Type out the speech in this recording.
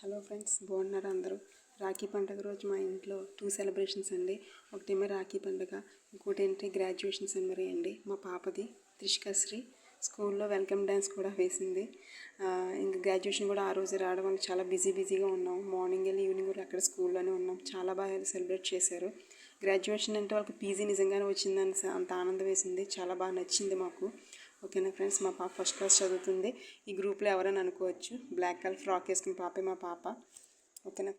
Hello friends, బాగున్నారా అందరూ? రాఖీ పండుగ రోజు మా ఇంట్లో 2 సెలబ్రేషన్స్ అండి. ఒకటేమో రాఖీ పండుగ, ఇంకోటి ఏంటి గ్రాడ్యుయేషన్ సెరమనీ అండి. మా పాపది త్రిష్కశ్రీ స్కూల్లో వెల్కమ్ డ్యాన్స్ కూడా వేసింది. ఇంకా గ్రాడ్యుయేషన్ కూడా ఆ రోజు రావడం వల్ల చాలా బిజీగా ఉన్నాం. మార్నింగ్ వెళ్ళి ఈవినింగ్ కూడా అక్కడ స్కూల్లోనే ఉన్నాం. చాలా బాగా సెలబ్రేట్ చేశారు. గ్రాడ్యుయేషన్ అంటే వాళ్ళకి పీజీ నిజంగానే వచ్చిందని అంత ఆనందం వేసింది. చాలా బాగా నచ్చింది మాకు. ఓకేనా ఫ్రెండ్స్, మా పాప ఫస్ట్ క్లాస్ చదువుతుంది. ఈ గ్రూప్లో ఎవరైనా అనుకోవచ్చు, బ్లాక్ కలర్ ఫ్రాక్ వేసుకున్న పాపే మా పాప. ఓకేనా.